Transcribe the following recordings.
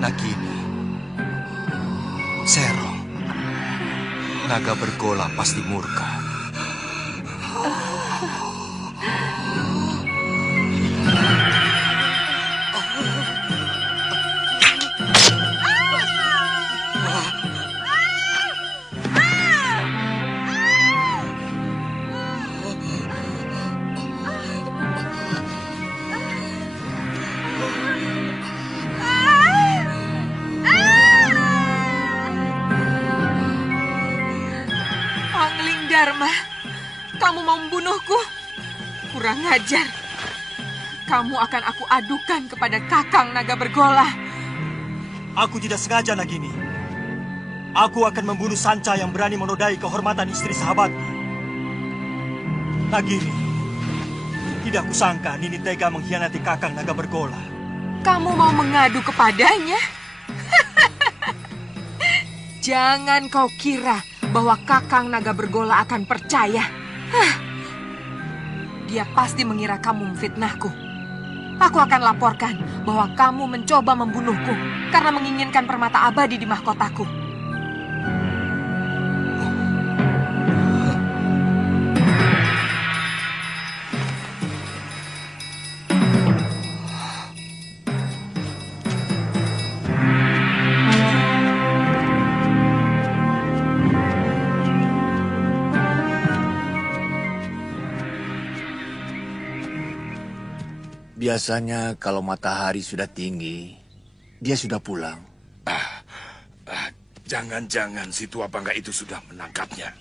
Nagini, Serong, naga bergola pasti murka. Dharma, kamu mau membunuhku? Kurang ajar. Kamu akan aku adukan kepada Kakang Naga Bergola. Aku tidak sengaja, Nagini. Aku akan membunuh Sanca yang berani menodai kehormatan istri sahabatku. Nagini, tidak kusangka Nini tega mengkhianati Kakang Naga Bergola. Kamu mau mengadu kepadanya? Jangan kau kira bahwa Kakang Naga Bergola akan percaya. Dia pasti mengira kamu memfitnahku. Aku akan laporkan bahwa kamu mencoba membunuhku karena menginginkan permata abadi di mahkotaku. Biasanya kalau matahari sudah tinggi, dia sudah pulang. Jangan-jangan si tua bangga itu sudah menangkapnya.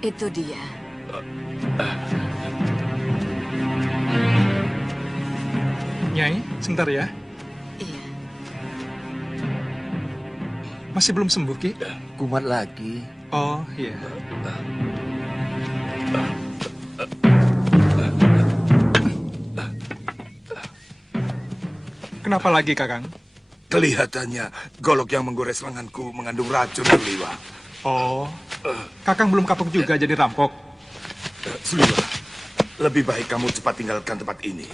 Itu dia. Nyai, sebentar ya. Iya. Masih belum sembuh, Ki? Kumat lagi. Oh, iya. Kenapa lagi, Kakang? Kelihatannya golok yang menggores lenganku mengandung racun, Suliwa. Oh, Kakang belum kapok juga jadi rampok? Suliwa, lebih baik kamu cepat tinggalkan tempat ini.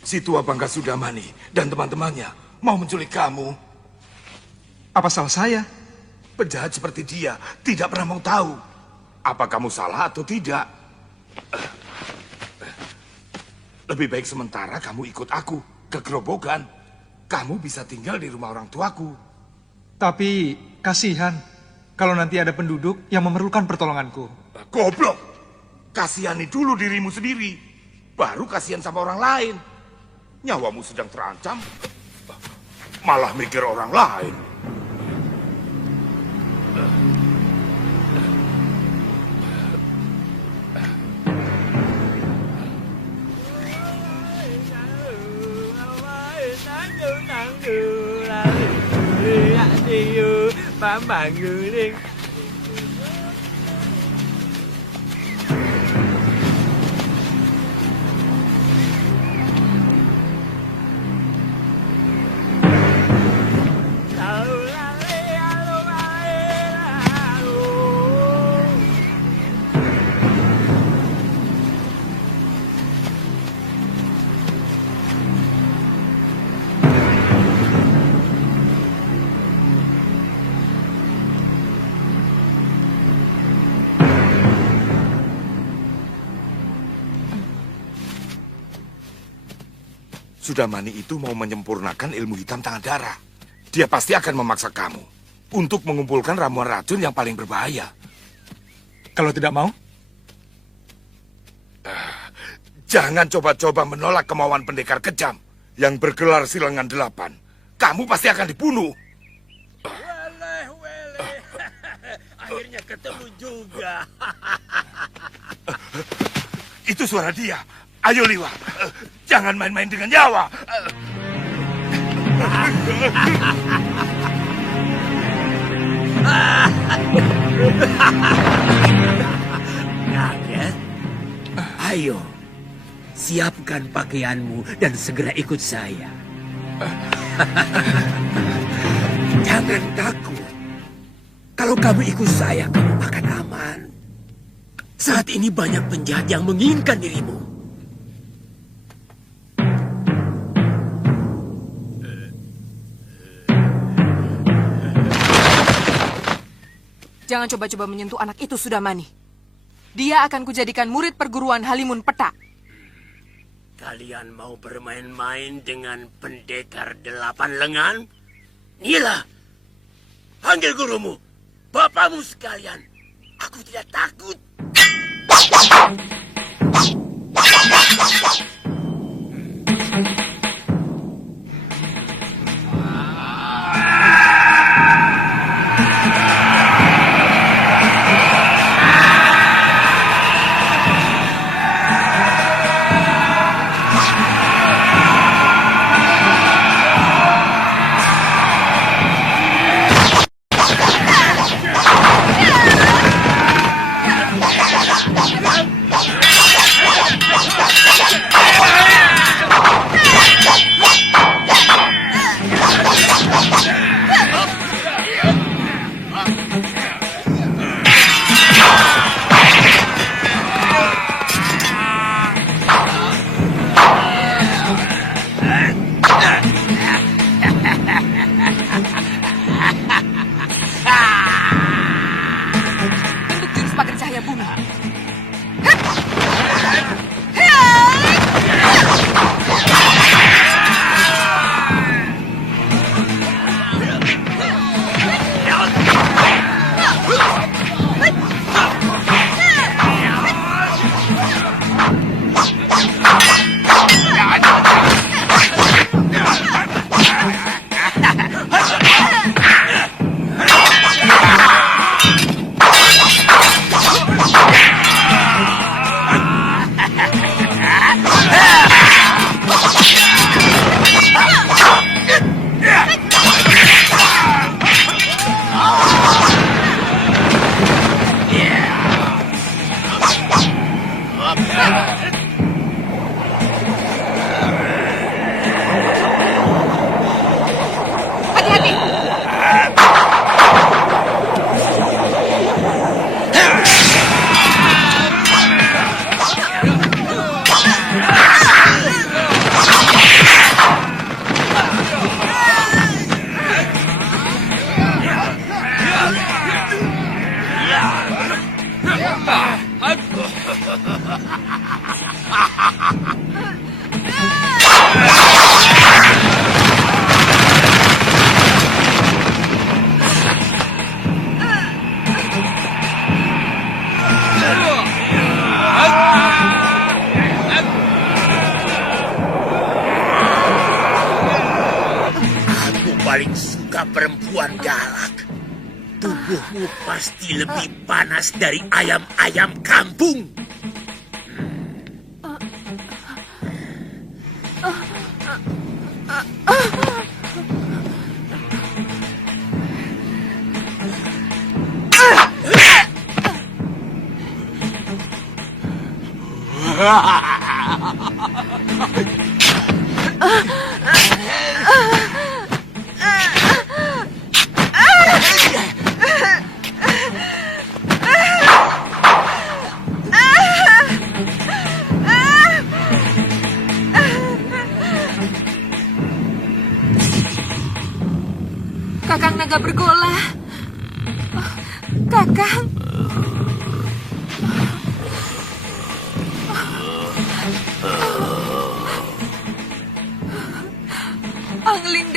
Si tua bangga Sudamani dan teman-temannya mau menculik kamu. Apa salah saya? Penjahat seperti dia tidak pernah mau tahu apa kamu salah atau tidak. Lebih baik sementara kamu ikut aku ke gerobogan. Kamu bisa tinggal di rumah orang tuaku. Tapi kasihan kalau nanti ada penduduk yang memerlukan pertolonganku. Goblok! Kasihani dulu dirimu sendiri. Baru kasihan sama orang lain. Nyawamu sedang terancam. Malah mikir orang lain. Sudamani itu mau menyempurnakan ilmu hitam tangan darah. Dia pasti akan memaksa kamu untuk mengumpulkan ramuan racun yang paling berbahaya. Kalau tidak mau? Jangan coba-coba menolak kemauan pendekar kejam yang bergelar Silangan 8. Kamu pasti akan dibunuh. Akhirnya ketemu juga. Itu suara dia. Ayo Liwa, jangan main-main dengan nyawa. Kaget? Ayo, siapkan pakaianmu dan segera ikut saya. Jangan takut. Kalau kamu ikut saya, kamu akan aman. Saat ini banyak penjahat yang menginginkan dirimu. Jangan coba-coba menyentuh anak itu, Sudamani. Dia akan kujadikan murid perguruan Halimun Petak. Kalian mau bermain-main dengan pendekar 8 lengan? Nila, panggil gurumu, bapakmu sekalian. Aku tidak takut. Bentuk jurus pagar cahaya bumi. Hati-hati. Aku paling suka perempuan galak. Tubuhmu pasti lebih panas dari ayam-ayam kampung. Kakang Naga Bergola. Kakang.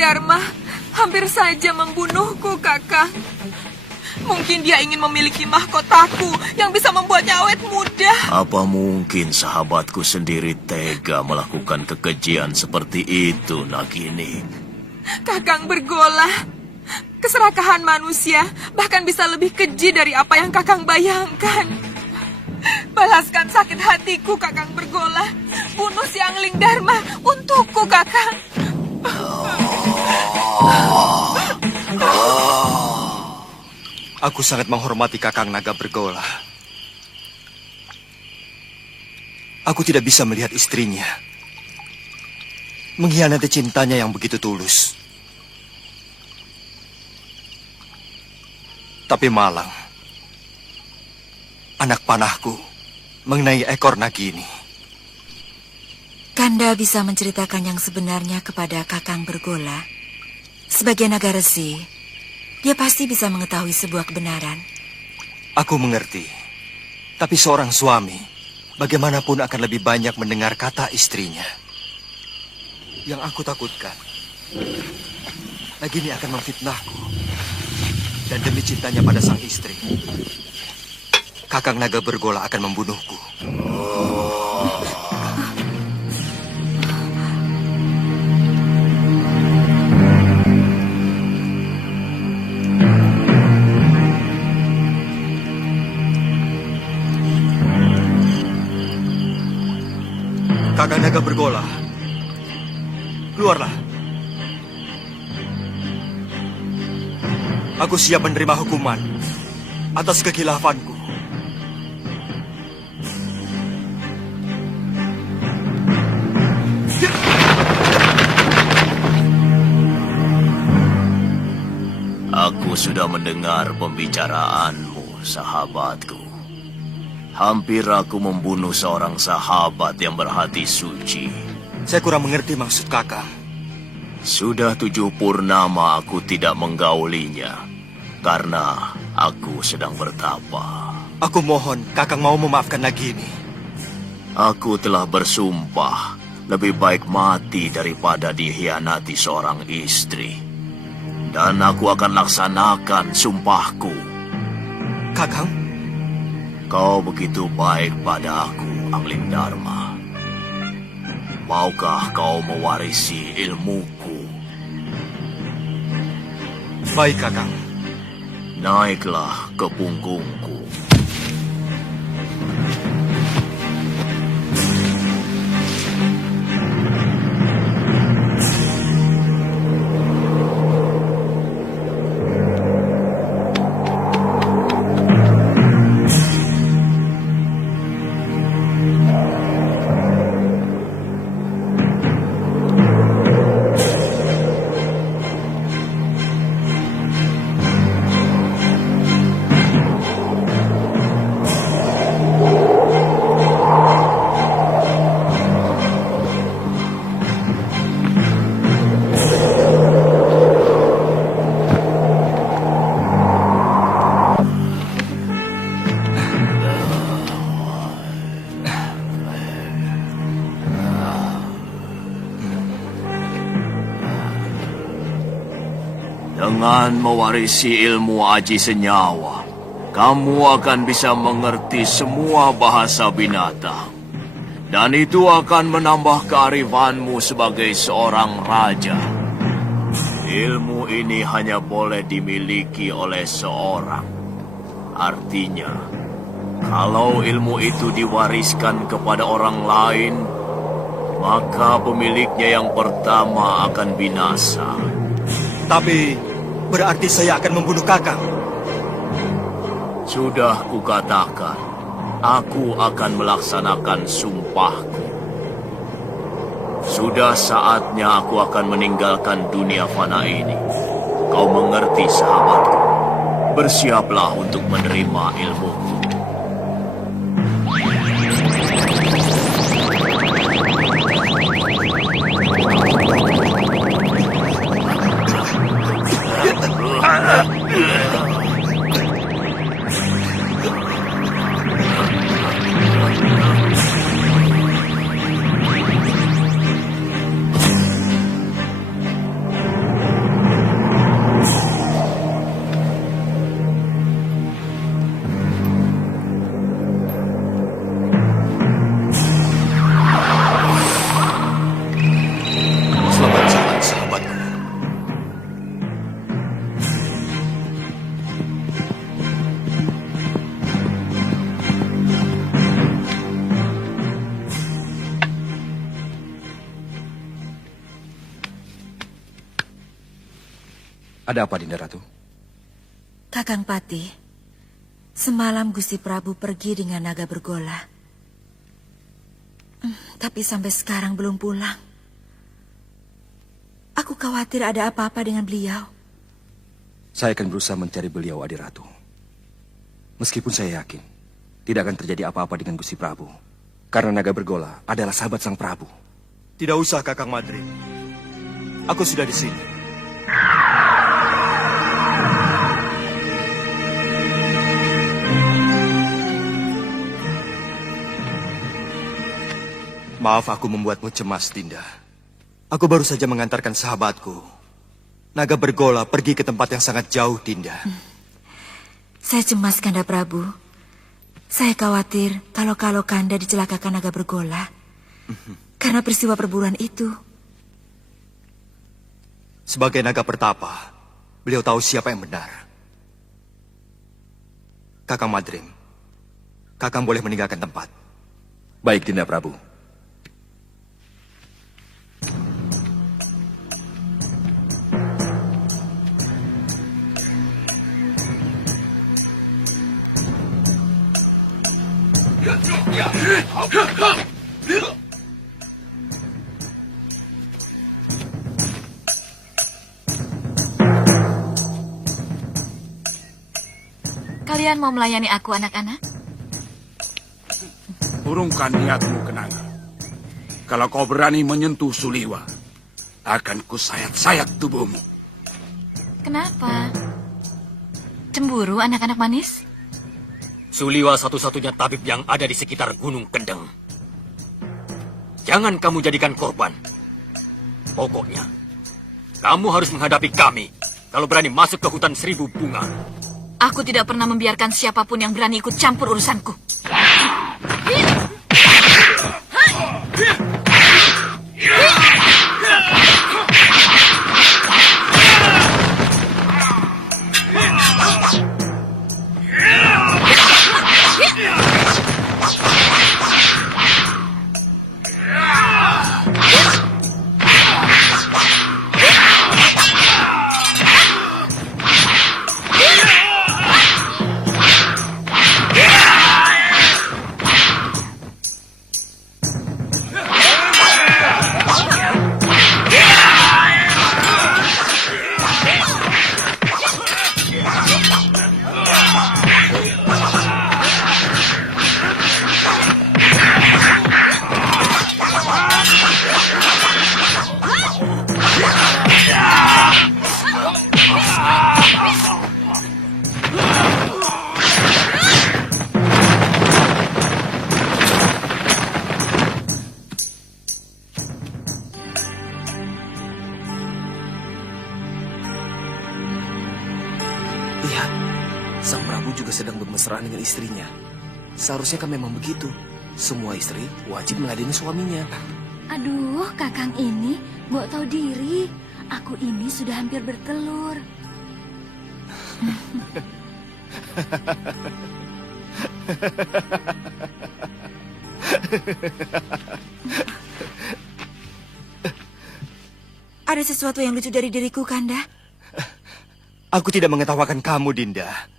Dharma hampir saja membunuhku, Kakang. Mungkin dia ingin memiliki mahkotaku yang bisa membuatnya awet muda. Apa mungkin sahabatku sendiri tega melakukan kekejian seperti itu, Nagini? Kakang Bergola, keserakahan manusia bahkan bisa lebih keji dari apa yang Kakang bayangkan. Balaskan sakit hatiku, Kakang Bergola. Bunuh si Angling Dharma untukku, Kakang. Aku sangat menghormati Kakang Naga Bergola. Aku tidak bisa melihat istrinya mengkhianati cintanya yang begitu tulus. Tapi Malang, anak panahku, mengenai ekor Nagini. Kanda bisa menceritakan yang sebenarnya kepada Kakang Bergola. Sebagai naga resi, dia pasti bisa mengetahui sebuah kebenaran. Aku mengerti. Tapi seorang suami, bagaimanapun akan lebih banyak mendengar kata istrinya. Yang aku takutkan, Nagini akan memfitnahku. Dan demi cintanya pada sang istri, Kakang Naga Bergola akan membunuhku. Kakang Naga Bergola, keluarlah. Aku siap menerima hukuman atas kekhilafanku. Aku sudah mendengar pembicaraanmu, sahabatku. Hampir aku membunuh seorang sahabat yang berhati suci. Saya kurang mengerti maksud Kakang. Sudah 7 purnama aku tidak menggaulinya, karena aku sedang bertapa. Aku mohon Kakang mau memaafkan Nagini. Aku telah bersumpah, lebih baik mati daripada dikhianati seorang istri. Dan aku akan laksanakan sumpahku. Kakang? Kau begitu baik pada aku, Angling Dharma. Maukah kau mewarisi ilmuku? Baik, Kakang. Naiklah ke punggungku. Dengan mewarisi ilmu aji senyawa, kamu akan bisa mengerti semua bahasa binatang. Dan itu akan menambah kearifanmu sebagai seorang raja. Ilmu ini hanya boleh dimiliki oleh seorang. Artinya, kalau ilmu itu diwariskan kepada orang lain, maka pemiliknya yang pertama akan binasa. Tapi berarti saya akan membunuh Kakang. Sudah kukatakan, aku akan melaksanakan sumpahku. Sudah saatnya aku akan meninggalkan dunia fana ini. Kau mengerti, sahabatku? Bersiaplah untuk menerima ilmuku. Ada apa, Dinda Ratu? Kakang Pati, semalam Gusti Prabu pergi dengan naga bergola. Tapi sampai sekarang belum pulang. Aku khawatir ada apa-apa dengan beliau. Saya akan berusaha mencari beliau, Adiratu. Meskipun saya yakin tidak akan terjadi apa-apa dengan Gusti Prabu. Karena naga bergola adalah sahabat sang Prabu. Tidak usah, Kakang Madri. Aku sudah di sini. Maaf aku membuatmu cemas, Dinda. Aku baru saja mengantarkan sahabatku, naga bergola, pergi ke tempat yang sangat jauh, Dinda. Saya cemas, Kanda Prabu. Saya khawatir kalau Kanda dicelakakan naga bergola. Karena peristiwa perburuan itu. Sebagai naga pertapa, beliau tahu siapa yang benar. Kakang Madrim, Kakang boleh meninggalkan tempat. Baik, Dinda Prabu. Kalian mau melayani aku, anak-anak? Urungkan niatmu, Kenanga. Kalau kau berani menyentuh Suliwa, akan kusayat-sayat tubuhmu. Kenapa? Cemburu, anak-anak manis? Suliwa satu-satunya tabib yang ada di sekitar Gunung Kendeng. Jangan kamu jadikan korban. Pokoknya, kamu harus menghadapi kami kalau berani masuk ke hutan 1000 bunga. Aku tidak pernah membiarkan siapapun yang berani ikut campur urusanku. Lihat, sang Prabu juga sedang bermesraan dengan istrinya. Seharusnya kan memang begitu. Semua istri wajib meladeni suaminya. Aduh, Kakang ini mau tahu diri. Aku ini sudah hampir bertelur. Ada sesuatu yang lucu dari diriku, Kanda. Aku tidak mengetawakan kamu, Dinda.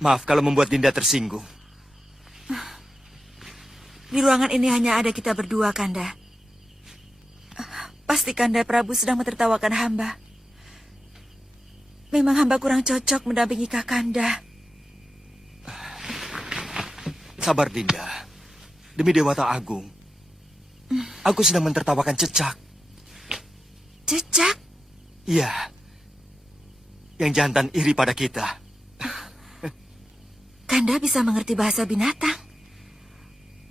Maaf kalau membuat Dinda tersinggung. Di ruangan ini hanya ada kita berdua, Kanda. Pasti Kanda Prabu sedang mentertawakan hamba. Memang hamba kurang cocok mendampingi Kakanda. Sabar, Dinda. Demi Dewata Agung, aku sedang mentertawakan Cecak. Cecak? Iya. Yang jantan iri pada kita. Kanda bisa mengerti bahasa binatang.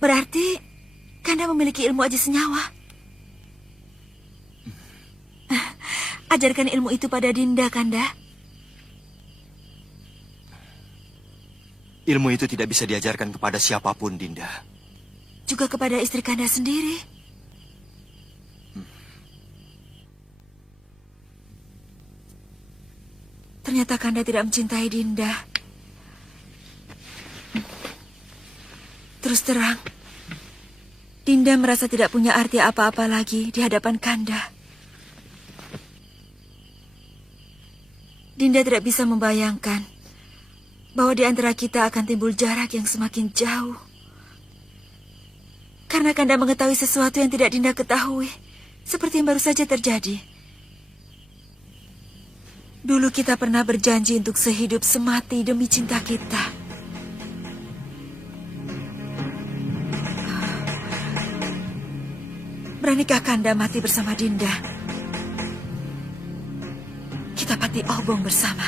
Berarti Kanda memiliki ilmu aji senyawa. Ajarkan ilmu itu pada Dinda, Kanda. Ilmu itu tidak bisa diajarkan kepada siapapun, Dinda. Juga kepada istri Kanda sendiri. Ternyata Kanda tidak mencintai Dinda. Terus terang, Dinda merasa tidak punya arti apa-apa lagi di hadapan Kanda. Dinda tidak bisa membayangkan bahwa di antara kita akan timbul jarak yang semakin jauh. Karena Kanda mengetahui sesuatu yang tidak Dinda ketahui, seperti yang baru saja terjadi. Dulu kita pernah berjanji untuk sehidup semati demi cinta kita. Beranikah Kanda mati bersama Dinda? Kita pati obong bersama.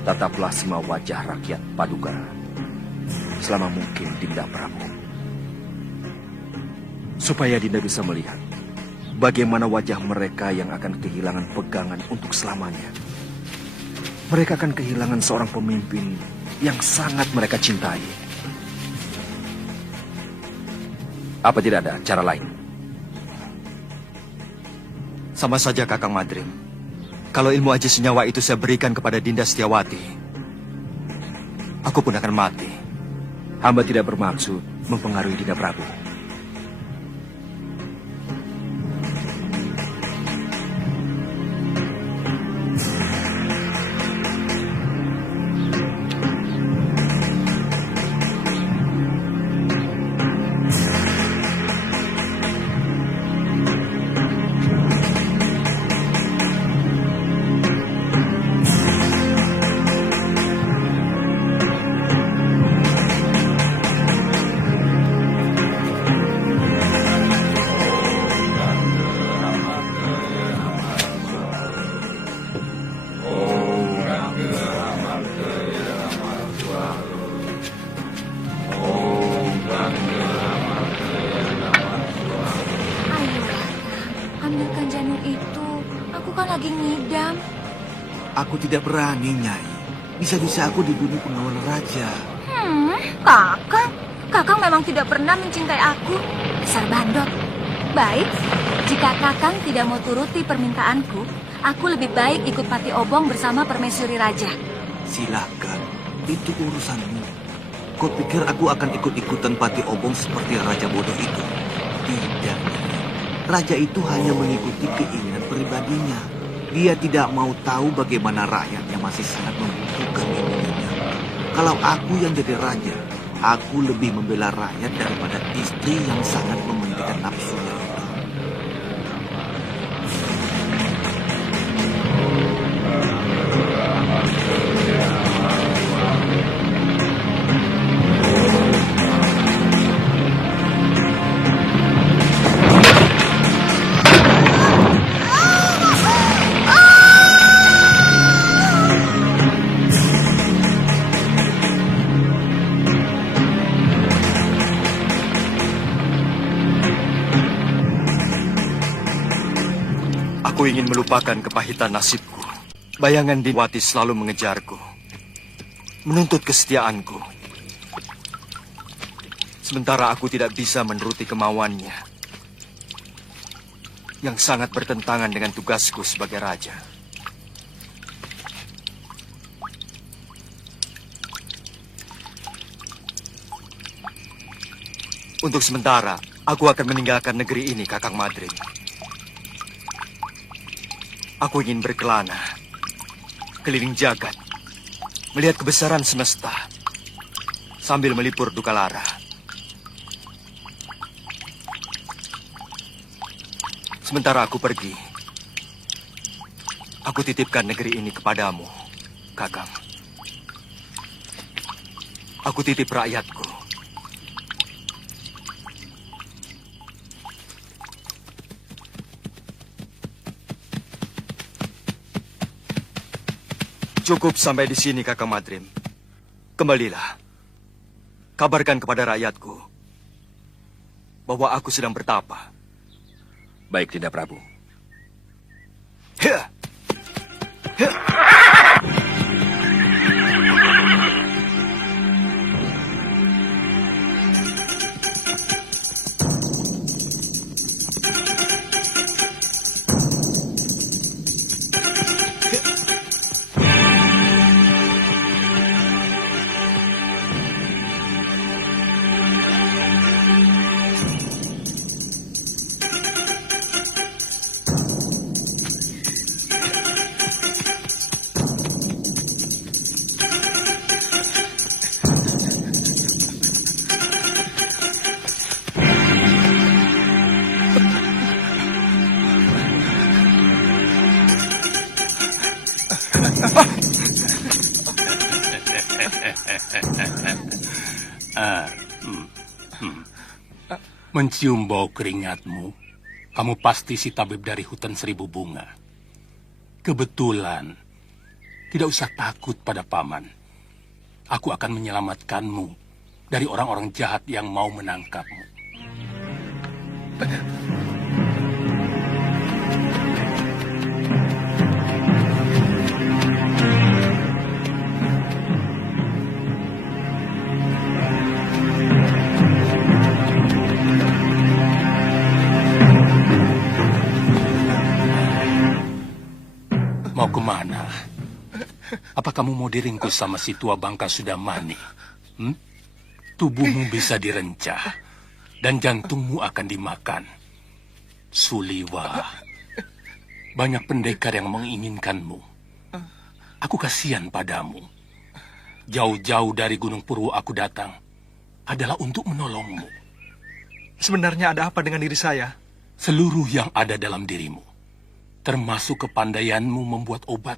Tataplah semua wajah rakyat Paduka selama mungkin Dinda Prabu. Supaya Dinda bisa melihat bagaimana wajah mereka yang akan kehilangan pegangan untuk selamanya. Mereka akan kehilangan seorang pemimpin yang sangat mereka cintai. Apa tidak ada cara lain? Sama saja Kakang Madrim. Kalau ilmu aji senyawa itu saya berikan kepada Dinda Setiawati, aku pun akan mati. Hamba tidak bermaksud mempengaruhi Dinda Prabu. Aku tidak berani, Nyai. Bisa-bisa aku dibunuh pengawal raja. Kakang memang tidak pernah mencintai aku. Dasar bandot. Baik, jika Kakang tidak mau turuti permintaanku, aku lebih baik ikut Pati Obong bersama Permaisuri Raja. Silakan, itu urusanmu. Kau pikir aku akan ikut-ikutan Pati Obong seperti Raja bodoh itu? Tidak, Nyai. Raja itu hanya mengikuti keinginan pribadinya. Dia tidak mau tahu bagaimana rakyatnya masih sangat membutuhkan ilmunya. Kalau aku yang jadi raja, aku lebih membela rakyat daripada istri yang sangat mementingkan nafsunya itu. Aku ingin melupakan kepahitan nasibku. Bayangan Dinwati selalu mengejarku, menuntut kesetiaanku. Sementara aku tidak bisa menuruti kemauannya, yang sangat bertentangan dengan tugasku sebagai raja. Untuk sementara, aku akan meninggalkan negeri ini, Kakang Madrim. Aku ingin berkelana, keliling jagat, melihat kebesaran semesta, sambil melipur duka lara. Sementara aku pergi, aku titipkan negeri ini kepadamu, Kakang. Aku titip rakyatku. Cukup sampai di sini, Kakang Madrim. Kembalilah. Kabarkan kepada rakyatku bahwa aku sedang bertapa. Baik, Dinda Prabu. Mencium bau keringatmu, kamu pasti si tabib dari hutan seribu bunga. Kebetulan, tidak usah takut pada paman. Aku akan menyelamatkanmu dari orang-orang jahat yang mau menangkapmu. Mau kemana? Apa kamu mau diringkus sama si tua bangka Sudamani? Tubuhmu bisa direncah dan jantungmu akan dimakan. Suliwa, banyak pendekar yang menginginkanmu. Aku kasihan padamu. Jauh-jauh dari Gunung Purwo aku datang adalah untuk menolongmu. Sebenarnya ada apa dengan diri saya? Seluruh yang ada dalam dirimu, termasuk kepandaianmu membuat obat,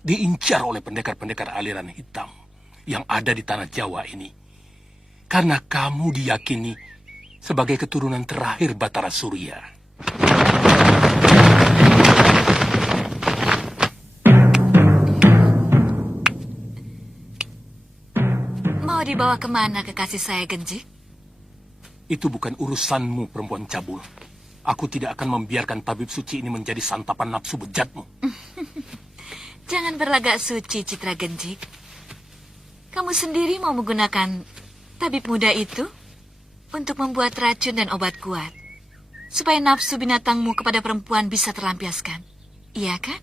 diincar oleh pendekar-pendekar aliran hitam yang ada di tanah Jawa ini. Karena kamu diyakini sebagai keturunan terakhir Batara Surya. Mau dibawa kemana kekasih saya, Genjik? Itu bukan urusanmu, perempuan cabul. Aku tidak akan membiarkan tabib suci ini menjadi santapan nafsu bejatmu. Jangan berlagak suci, Citra Genjik. Kamu sendiri mau menggunakan tabib muda itu untuk membuat racun dan obat kuat, supaya nafsu binatangmu kepada perempuan bisa terlampiaskan. Iya kan?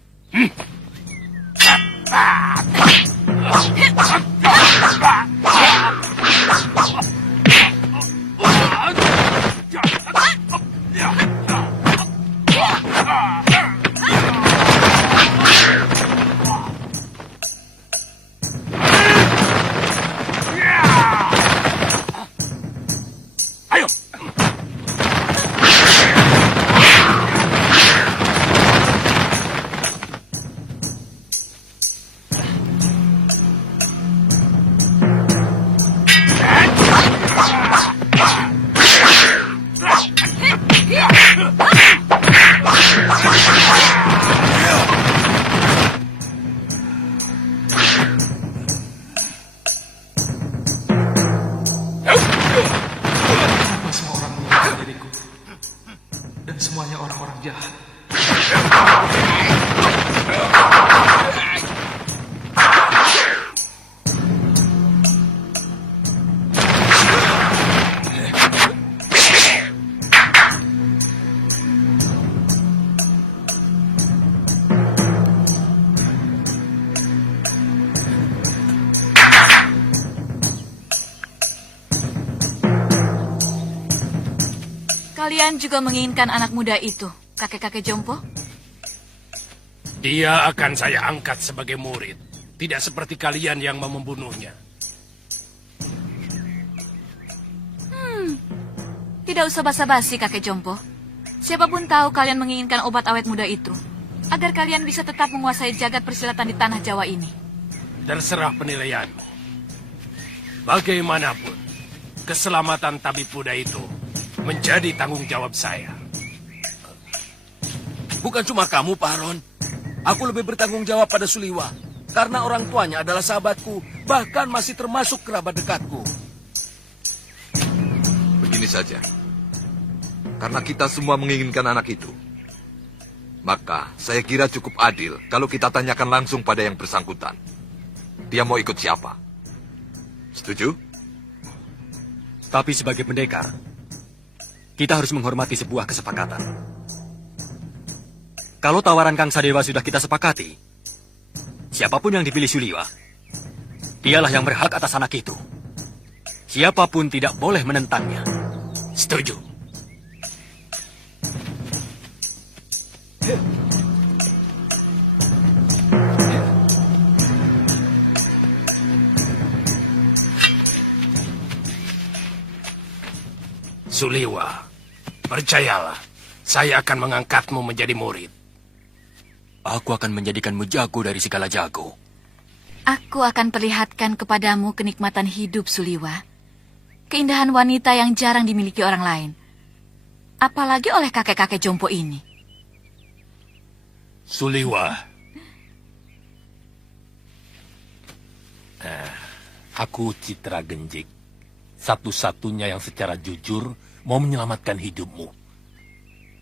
Ayo. Kenapa semua orang menyalahkan diriku? Dan semuanya orang-orang jahat. Kalian juga menginginkan anak muda itu, kakek-kakek Jompo? Dia akan saya angkat sebagai murid. Tidak seperti kalian yang mau membunuhnya. Tidak usah basa-basi, kakek Jompo. Siapapun tahu kalian menginginkan obat awet muda itu, agar kalian bisa tetap menguasai jagat persilatan di tanah Jawa ini. Terserah penilaianmu. Bagaimanapun, keselamatan tabib muda itu menjadi tanggung jawab saya. Bukan cuma kamu, Pak Haron. Aku lebih bertanggung jawab pada Suliwa. karena orang tuanya adalah sahabatku, bahkan masih termasuk kerabat dekatku. Begini saja. Karena kita semua menginginkan anak itu, maka saya kira cukup adil kalau kita tanyakan langsung pada yang bersangkutan. Dia mau ikut siapa? Setuju? Tapi sebagai pendekar, kita harus menghormati sebuah kesepakatan. Kalau tawaran Kang Sadewa sudah kita sepakati, siapapun yang dipilih Suliwa, dialah yang berhak atas anak itu. Siapapun tidak boleh menentangnya. Setuju? Suliwa, percayalah, saya akan mengangkatmu menjadi murid. Aku akan menjadikanmu jago dari segala jago. Aku akan perlihatkan kepadamu kenikmatan hidup, Suliwa. Keindahan wanita yang jarang dimiliki orang lain. Apalagi oleh kakek-kakek jompo ini. Suliwa. Aku Citra Genjik. Satu-satunya yang secara jujur mau menyelamatkan hidupmu.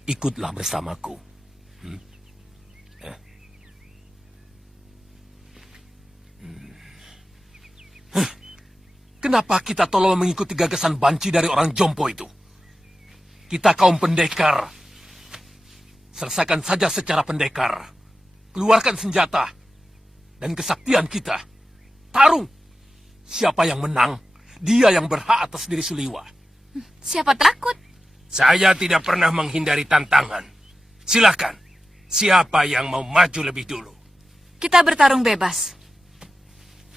Ikutlah bersamaku. Kenapa kita tolong mengikuti gagasan banci dari orang jompo itu? Kita kaum pendekar. Selesaikan saja secara pendekar. Keluarkan senjata. Dan kesaktian kita. Tarung. Siapa yang menang, dia yang berhak atas diri Suliwa. Siapa takut? Saya tidak pernah menghindari tantangan. Silakan. Siapa yang mau maju lebih dulu? Kita bertarung bebas.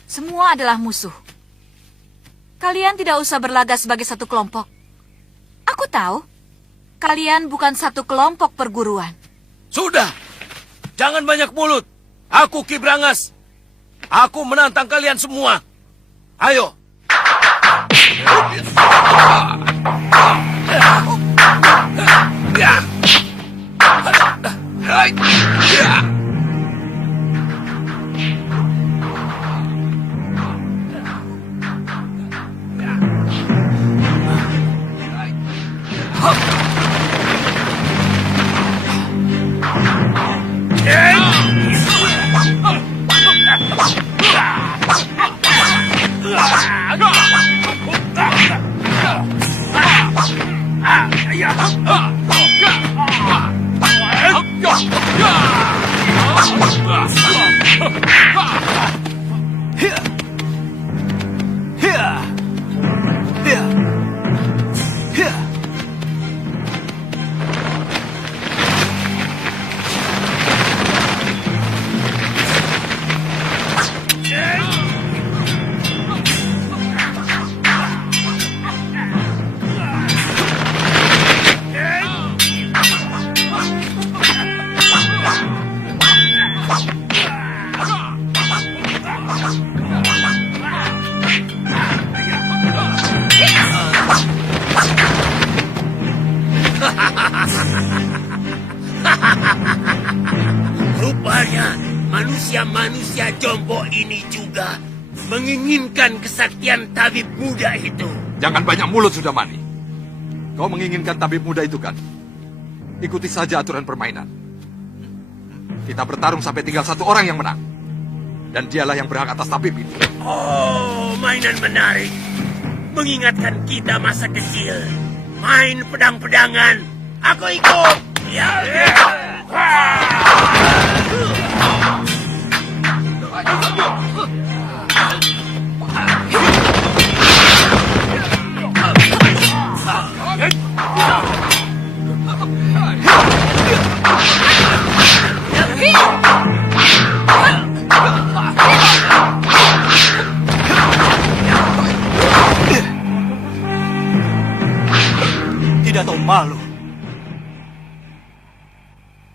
Semua adalah musuh. Kalian tidak usah berlagak sebagai satu kelompok. Aku tahu, kalian bukan satu kelompok perguruan. Sudah, jangan banyak mulut. Aku Ki Brangas. Aku menantang kalian semua. Ayo. Rupanya manusia-manusia jompo ini juga menginginkan kesaktian tabib muda itu. Jangan banyak mulut sudah, Mani. Kau menginginkan tabib muda itu kan? Ikuti saja aturan permainan. Kita bertarung sampai tinggal satu orang yang menang. Dan dialah yang berhak atas tabib itu. Oh, mainan menarik. Mengingatkan kita masa kecil. Main pedang-pedangan. Aku ikut. Ya. Tidak tahu malu.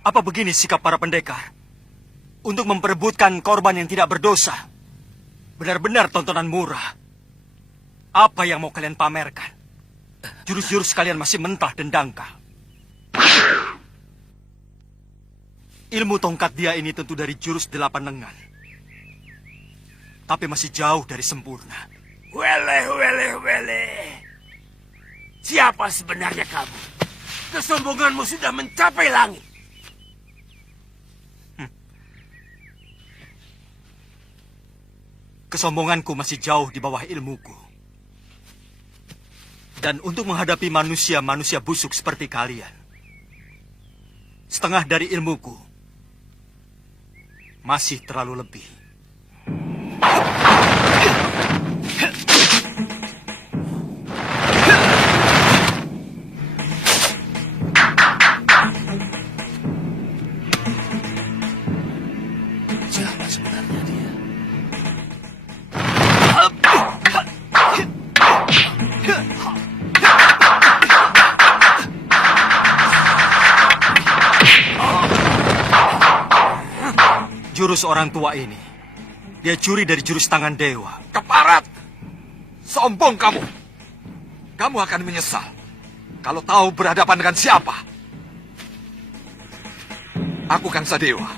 Apa begini sikap para pendekar? Untuk memperebutkan korban yang tidak berdosa. Benar-benar tontonan murah. Apa yang mau kalian pamerkan? Jurus-jurus kalian masih mentah dan dangkal. Ilmu tongkat dia ini tentu dari jurus 8 lengan. tapi masih jauh dari sempurna. Weleh. Siapa sebenarnya kamu? Kesombonganmu sudah mencapai langit. Kesombonganku masih jauh di bawah ilmuku. Dan untuk menghadapi manusia-manusia busuk seperti kalian, setengah dari ilmuku masih terlalu lebih. Siapa sebenarnya dia? Jurus orang tua ini, dia curi dari jurus tangan dewa. Keparat! Sombong kamu! Kamu akan menyesal kalau tahu berhadapan dengan siapa. Aku Kangsa Dewa,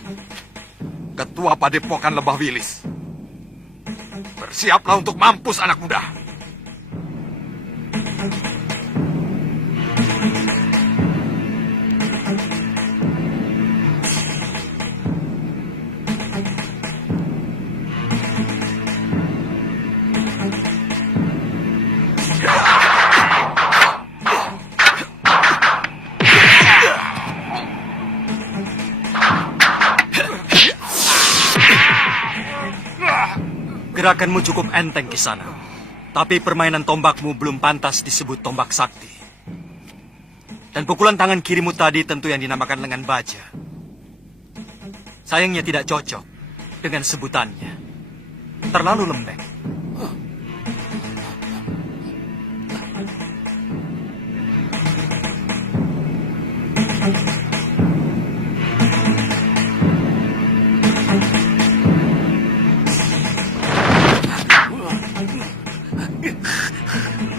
Ketua Padepokan Lembah Wilis. Bersiaplah untuk mampus, anak muda. Gerakanmu cukup enteng, Kisana. Tapi permainan tombakmu belum pantas disebut tombak sakti. Dan pukulan tangan kirimu tadi tentu yang dinamakan lengan baja. Sayangnya tidak cocok dengan sebutannya. Terlalu lembek.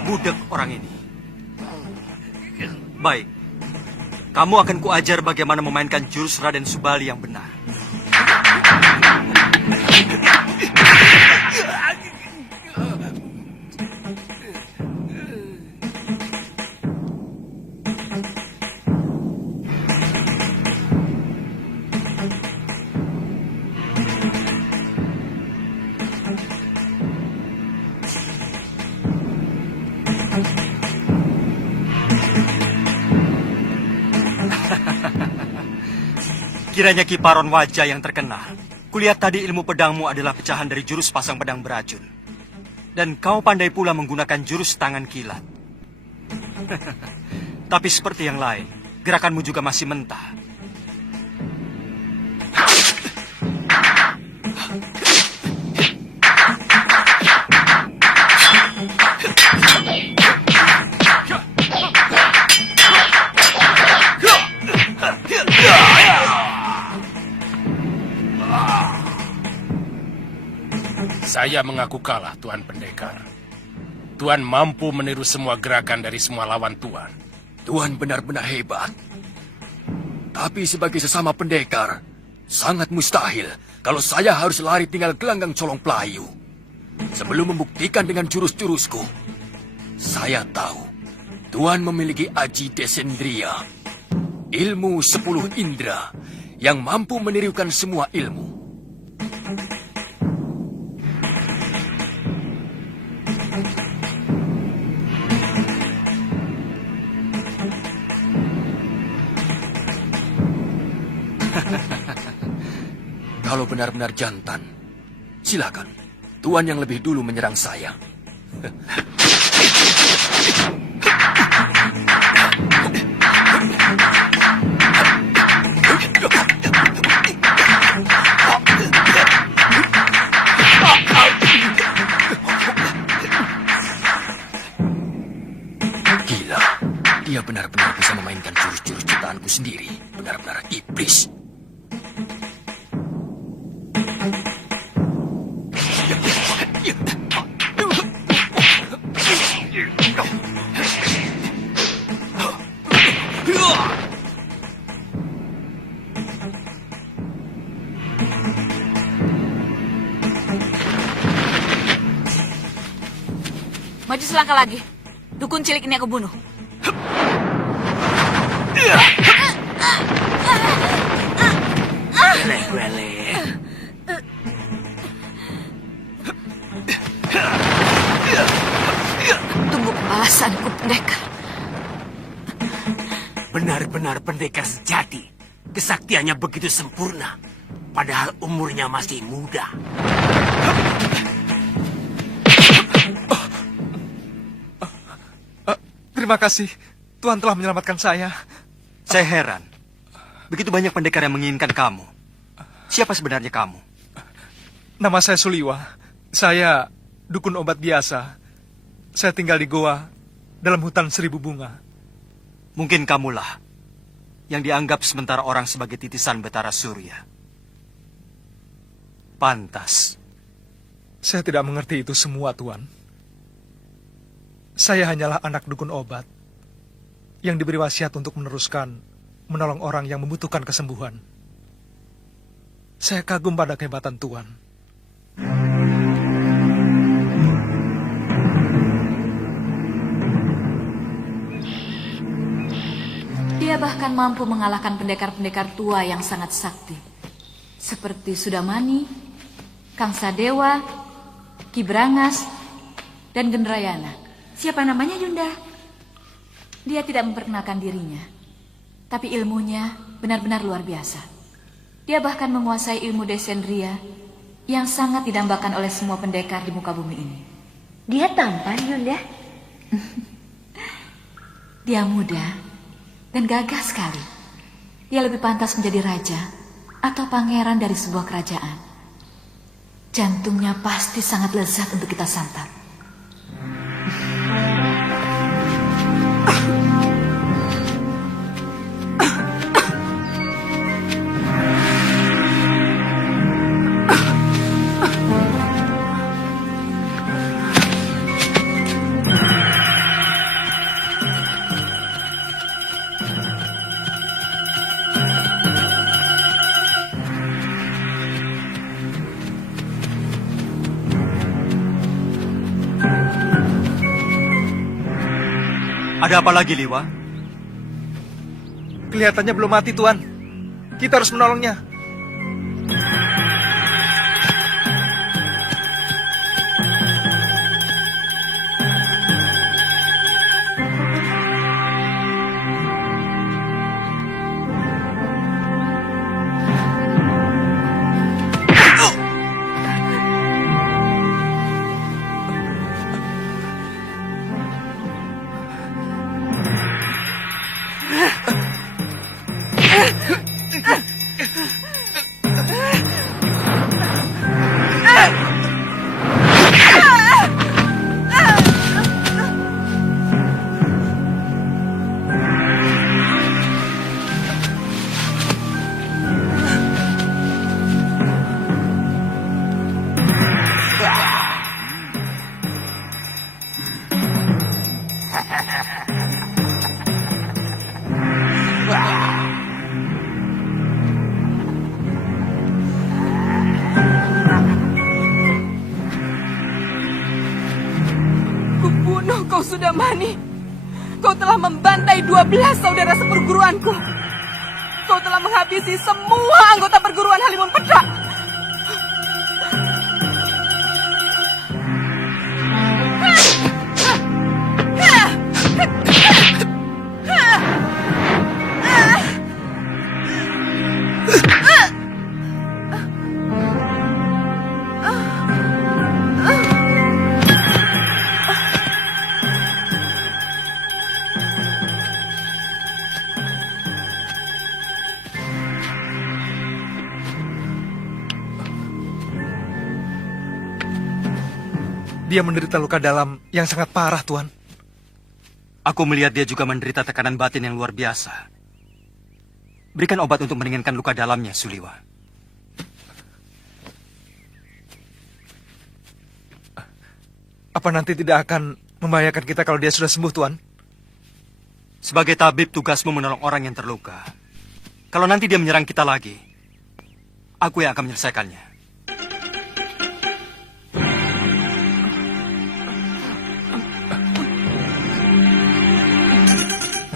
Budek orang ini. Baik, kamu akan kuajar bagaimana memainkan jurus Raden Subali yang benar. Kiranya kiparon wajah yang terkenal. Kulihat tadi ilmu pedangmu adalah pecahan dari jurus pasang pedang beracun. Dan kau pandai pula menggunakan jurus tangan kilat. Tapi seperti yang lain, gerakanmu juga masih mentah. Saya mengaku kalah, Tuan Pendekar. Tuan mampu meniru semua gerakan dari semua lawan Tuan. Tuan benar-benar hebat. Tapi sebagai sesama pendekar, sangat mustahil kalau saya harus lari tinggal gelanggang colong pelayu. Sebelum membuktikan dengan jurus-jurusku, saya tahu Tuan memiliki Aji Desendriya, ilmu 10 indera yang mampu menirukan semua ilmu. Kalau benar-benar jantan, silakan. Tuan yang lebih dulu menyerang saya. Gila, dia benar-benar bisa memainkan jurus-jurus ciptaanku sendiri. Benar-benar iblis. Maju selangkah lagi. Dukun cilik ini aku bunuh. Weleh. Tunggu pembalasanku, pendekar. Benar-benar pendekar sejati. Kesaktiannya begitu sempurna. Padahal umurnya masih muda. Terima kasih. Tuhan telah menyelamatkan saya. Saya heran. Begitu banyak pendekar yang menginginkan kamu. Siapa sebenarnya kamu? Nama saya Suliwa. Saya dukun obat biasa. Saya tinggal di goa dalam hutan 1000 bunga. Mungkin kamulah yang dianggap sementara orang sebagai titisan Betara Surya. Pantas. Saya tidak mengerti itu semua, Tuan. Saya hanyalah anak dukun obat yang diberi wasiat untuk menolong orang yang membutuhkan kesembuhan. Saya kagum pada kehebatan Tuan. Dia bahkan mampu mengalahkan pendekar-pendekar tua yang sangat sakti. Seperti Sudamani, Kang Sadewa, Ki Brangas, dan Gendrayana. Siapa namanya, Yunda? Dia tidak memperkenalkan dirinya. Tapi ilmunya benar-benar luar biasa. Dia bahkan menguasai ilmu desendria yang sangat didambakan oleh semua pendekar di muka bumi ini. Dia tampan, Yunda. Dia muda dan gagah sekali. Dia lebih pantas menjadi raja atau pangeran dari sebuah kerajaan. Jantungnya pasti sangat lezat untuk kita santap. Ada apa lagi, Liwa? Kelihatannya belum mati, Tuan. Kita harus menolongnya. Kubunuh kau, Sudamani. Kau telah membantai 12 saudara seperguruanku. Kau telah menghabisi semua anggota perguruan Halimun Pedang. Dia menderita luka dalam yang sangat parah, Tuan. Aku melihat dia juga menderita tekanan batin yang luar biasa. Berikan obat untuk meringankan luka dalamnya, Suliwa. Apa nanti tidak akan membahayakan kita kalau dia sudah sembuh, Tuan? Sebagai tabib, tugasmu menolong orang yang terluka. Kalau nanti dia menyerang kita lagi, aku yang akan menyelesaikannya.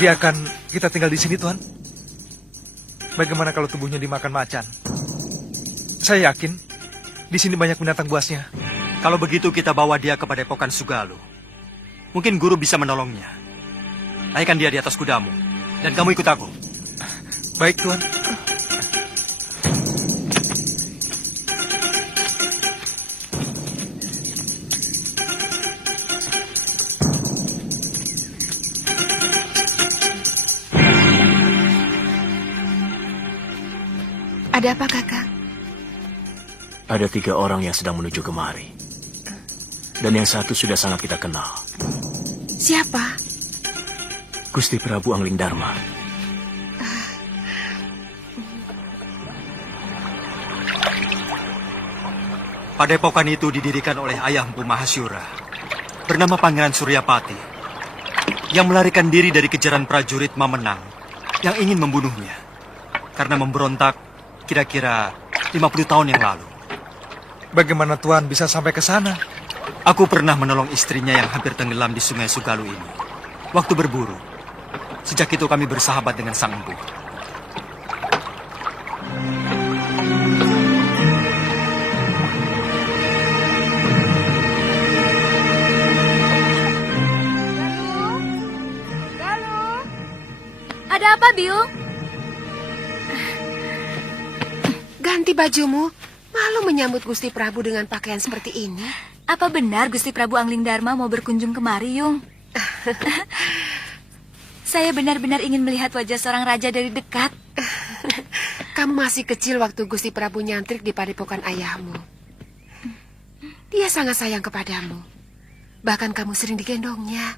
Biarkan kita tinggal di sini, Tuan. Bagaimana kalau tubuhnya dimakan macan? Saya yakin di sini banyak binatang buasnya. Kalau begitu kita bawa dia ke Padepokan Sugalu. Mungkin guru bisa menolongnya. Naikkan dia di atas kudamu. Dan kamu ikut aku. Baik, Tuan. Ada apa, Kakak? Ada 3 orang yang sedang menuju kemari. Dan yang satu sudah sangat kita kenal. Siapa? Gusti Prabu Angling Dharma. Padepokan itu didirikan oleh ayah Mpu Mahasyura, bernama Pangeran Suryapati, yang melarikan diri dari kejaran prajurit Mamenang yang ingin membunuhnya karena memberontak kira-kira 50 tahun yang lalu. Bagaimana Tuan bisa sampai ke sana? Aku pernah menolong istrinya yang hampir tenggelam di Sungai Sugalu ini waktu berburu. Sejak itu kami bersahabat dengan Sang Empu. Ada apa, Biung? Ganti bajumu. Malu menyambut Gusti Prabu dengan pakaian seperti ini. Apa benar Gusti Prabu Angling Dharma mau berkunjung kemari, Yung? Saya benar-benar ingin melihat wajah seorang raja dari dekat. Kamu masih kecil waktu Gusti Prabu nyantrik di padepokan ayahmu. Dia sangat sayang kepadamu. Bahkan kamu sering digendongnya.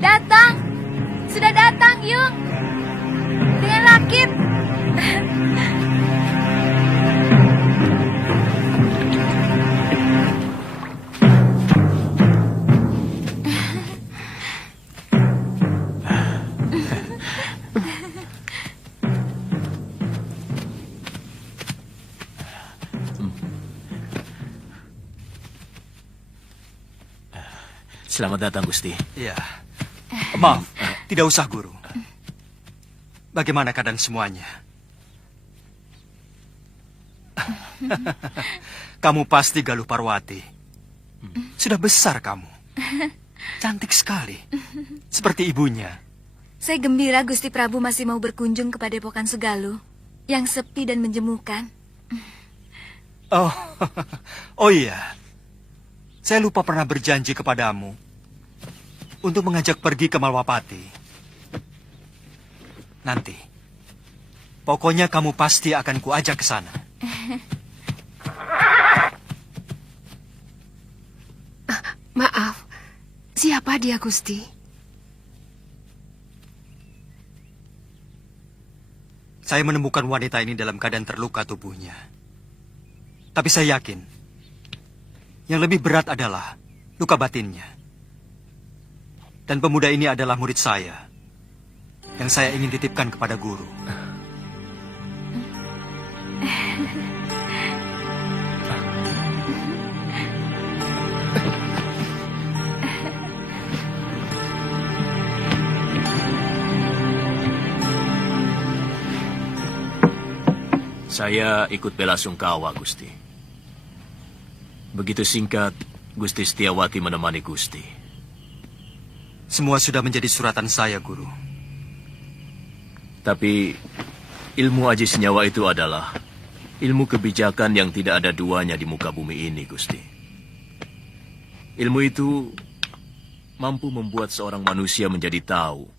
Datang! Sudah datang, Yung! Dengan Lakit! Selamat datang, Gusti. Iya. Maaf, tidak usah, Guru. Bagaimana keadaan semuanya? Kamu pasti Galuh Parwati. Sudah besar kamu. Cantik sekali. Seperti ibunya. Saya gembira Gusti Prabu masih mau berkunjung ke Padepokan Sugalu yang sepi dan menjemukan. Oh, oh iya. Saya lupa pernah berjanji kepadamu untuk mengajak pergi ke Malwapati. Nanti, pokoknya kamu pasti akan kuajak ke sana. Maaf, siapa dia, Gusti? Saya menemukan wanita ini dalam keadaan terluka tubuhnya. Tapi saya yakin, yang lebih berat adalah luka batinnya. Dan pemuda ini adalah murid saya, yang saya ingin titipkan kepada guru. Saya ikut bela sungkawa, Gusti. Begitu singkat, Gusti Setiawati menemani Gusti. Semua sudah menjadi suratan saya, Guru. Tapi ilmu aji senyawa itu adalah ilmu kebijakan yang tidak ada duanya di muka bumi ini, Gusti. Ilmu itu mampu membuat seorang manusia menjadi tahu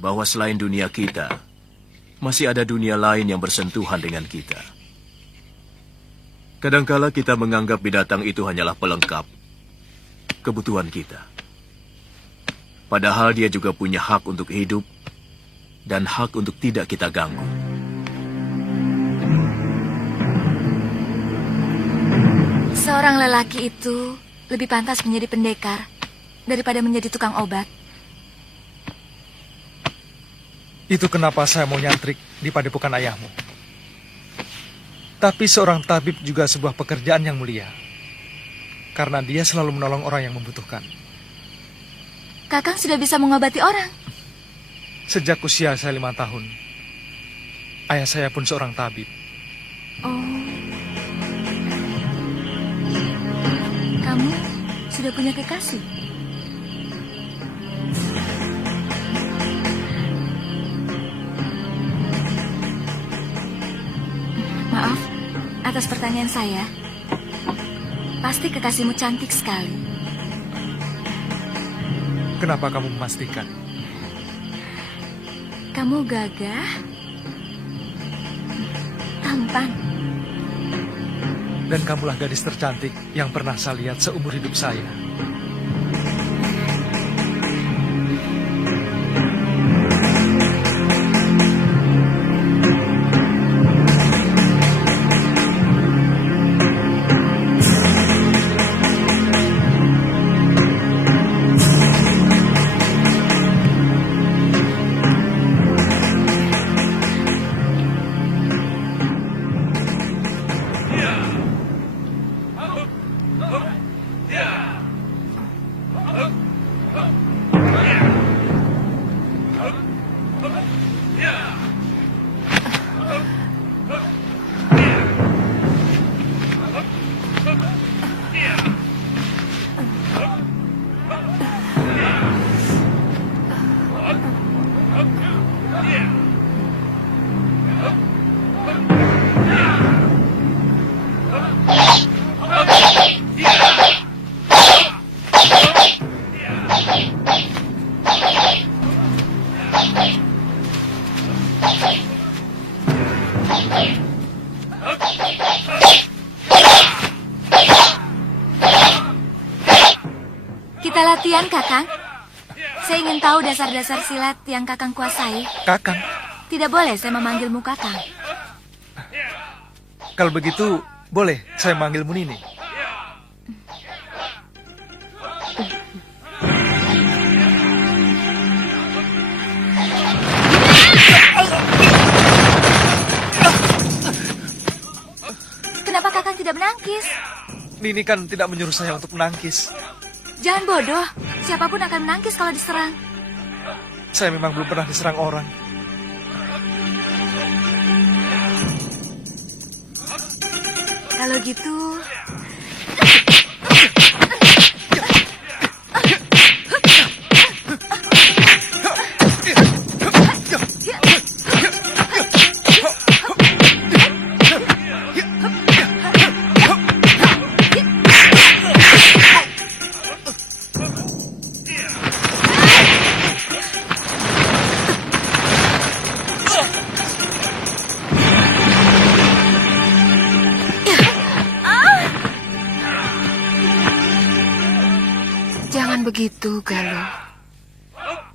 bahwa selain dunia kita, masih ada dunia lain yang bersentuhan dengan kita. Kadangkala kita menganggap binatang itu hanyalah pelengkap kebutuhan kita. Padahal dia juga punya hak untuk hidup dan hak untuk tidak kita ganggu. Seorang lelaki itu lebih pantas menjadi pendekar daripada menjadi tukang obat. Itu kenapa saya mau nyantrik di padepokan ayahmu. Tapi seorang tabib juga sebuah pekerjaan yang mulia. Karena dia selalu menolong orang yang membutuhkan. Kakang sudah bisa mengobati orang. Sejak usia saya 5 tahun, ayah saya pun seorang tabib. Oh. Kamu sudah punya kekasih? Maaf, atas pertanyaan saya. Pasti kekasihmu cantik sekali. Kenapa kamu memastikan? Kamu gagah, tampan. Dan kamulah gadis tercantik yang pernah saya lihat seumur hidup saya. Kita latihan, Kakang. Saya ingin tahu dasar-dasar silat yang Kakang kuasai. Kakang? Tidak boleh saya memanggilmu Kakang. Kalau begitu, boleh saya manggilmu Nini. Kenapa Kakang tidak menangkis? Nini kan tidak menyuruh saya untuk menangkis. Jangan bodoh. Siapapun akan menangkis kalau diserang. Saya memang belum pernah diserang orang. Kalau gitu... Jangan begitu, Galuh.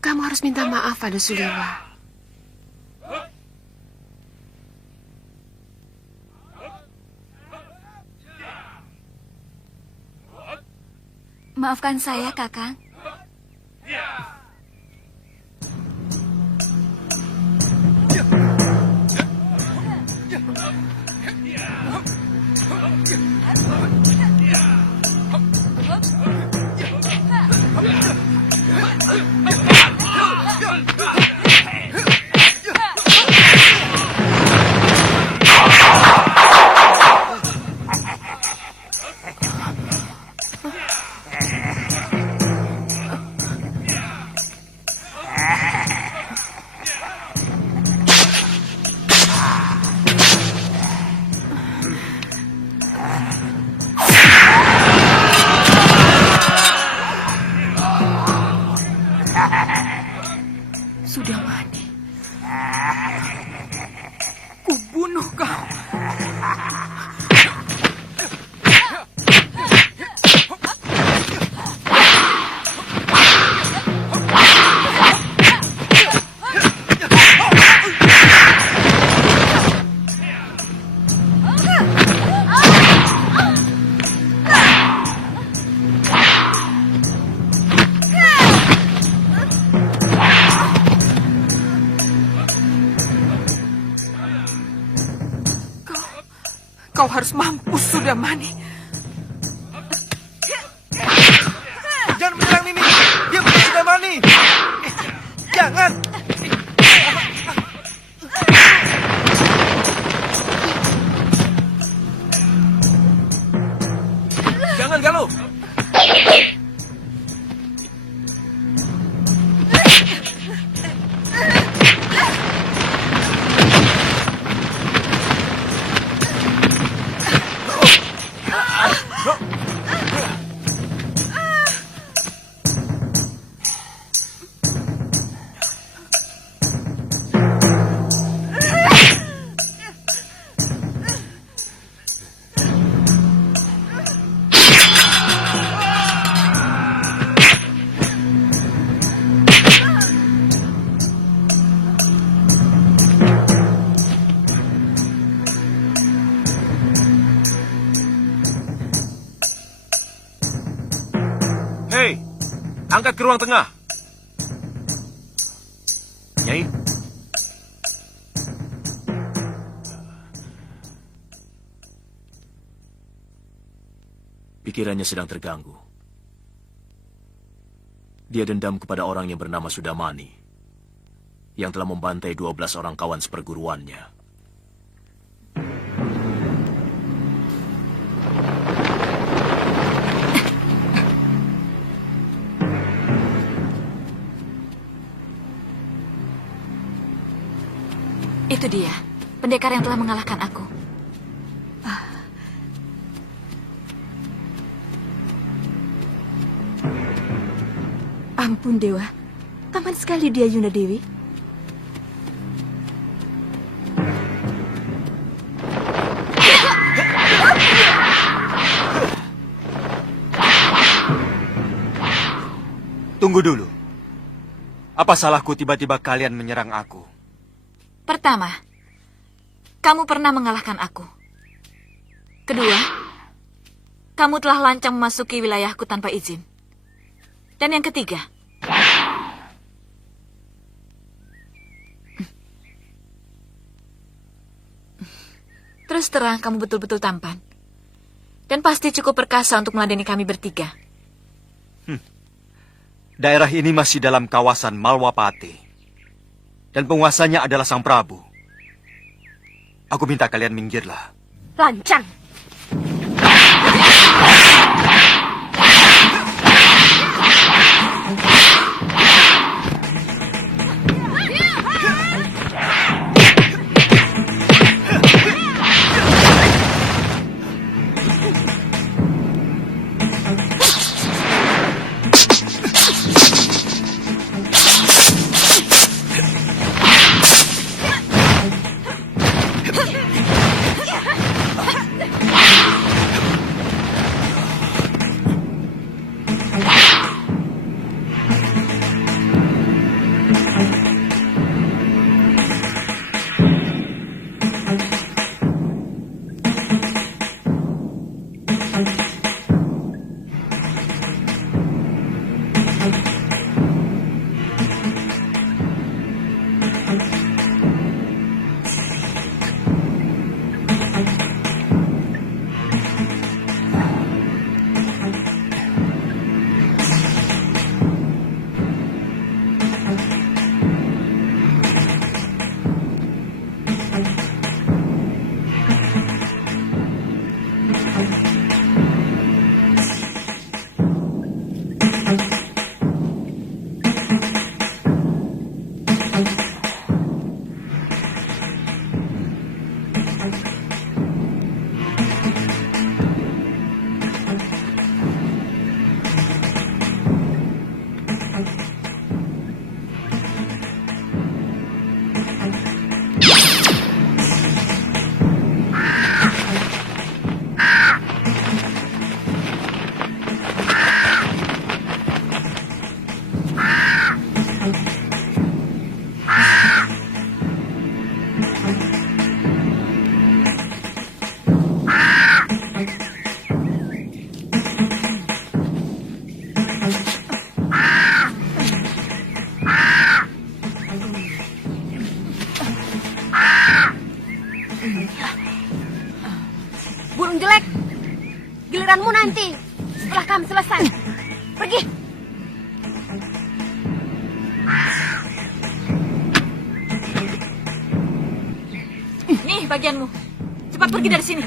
Kamu harus minta maaf pada Suliwa. Maafkan saya, Kakang. Sudah mati. Kubunuh kau. Kau harus mampus, Sudamani. Jangan menyerang Mimi. Dia bukan Sudamani. Jangan. Jangan, Galuh. Hei, angkat ke ruang tengah. Nyai, pikirannya sedang terganggu. Dia dendam kepada orang yang bernama Sudamani, yang telah membantai 12 orang kawan seperguruannya. Itu dia, pendekar yang telah mengalahkan aku. Ampun, Dewa. Taman sekali dia, Yunda Dewi. Tunggu dulu. Apa salahku tiba-tiba kalian menyerang aku? Pertama, kamu pernah mengalahkan aku. Kedua, kamu telah lancang memasuki wilayahku tanpa izin. Dan yang ketiga, terus terang kamu betul-betul tampan. Dan pasti cukup perkasa untuk meladeni kami bertiga. Daerah ini masih dalam kawasan Malwapati. Dan penguasanya adalah Sang Prabu. Aku minta kalian minggirlah. Lancang. giliranmu nanti. Setelah kami selesai. Pergi. Nih bagianmu. Cepat pergi dari sini.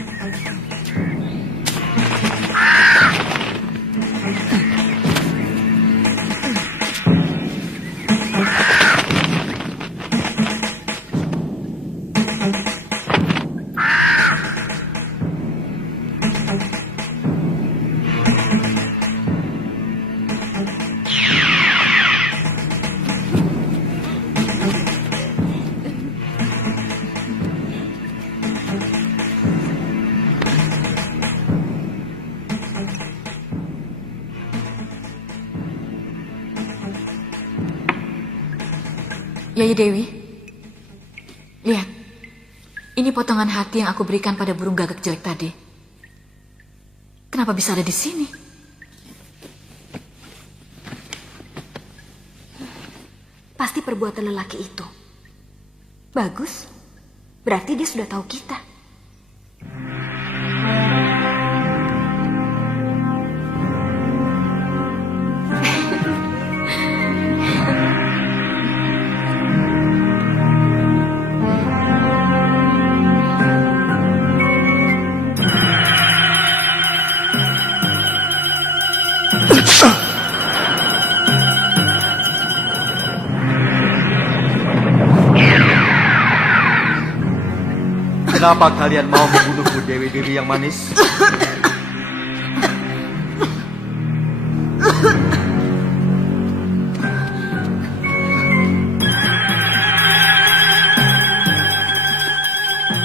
Yai Dewi, lihat. Ini potongan hati yang aku berikan pada burung gagak jelek tadi. Kenapa bisa ada di sini? Pasti perbuatan lelaki itu. Bagus. Berarti dia sudah tahu kita. Kenapa kalian mau membunuhku, Dewi-dewi yang manis?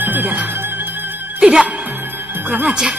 Tidak. Tidak. Kurang ajar.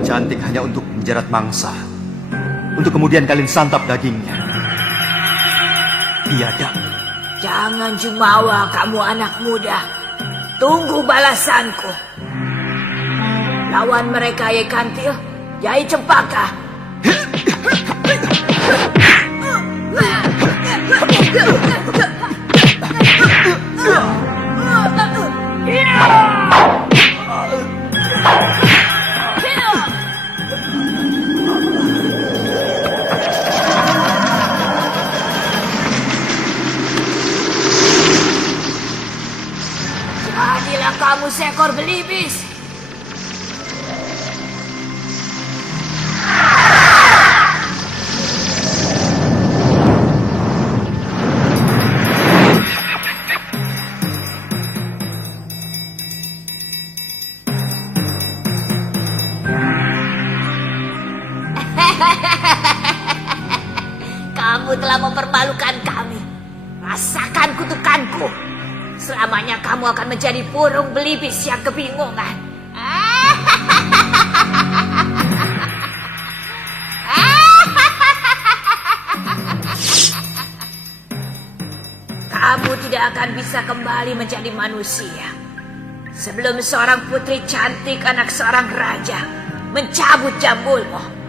Cantik hanya untuk menjerat mangsa, untuk kemudian kalian santap dagingnya. Biadab. Jangan jumawa kamu anak muda. Tunggu balasanku. Lawan mereka Yai Kantil, Yai Cempaka. Jadilah kamu seekor belibis. Kamu telah mempermalukan kami. Rasakan kutukanku. Selamanya kamu akan menjadi burung belibis yang kebingungan. Kamu tidak akan bisa kembali menjadi manusia sebelum seorang putri cantik anak seorang raja mencabut jambulmu.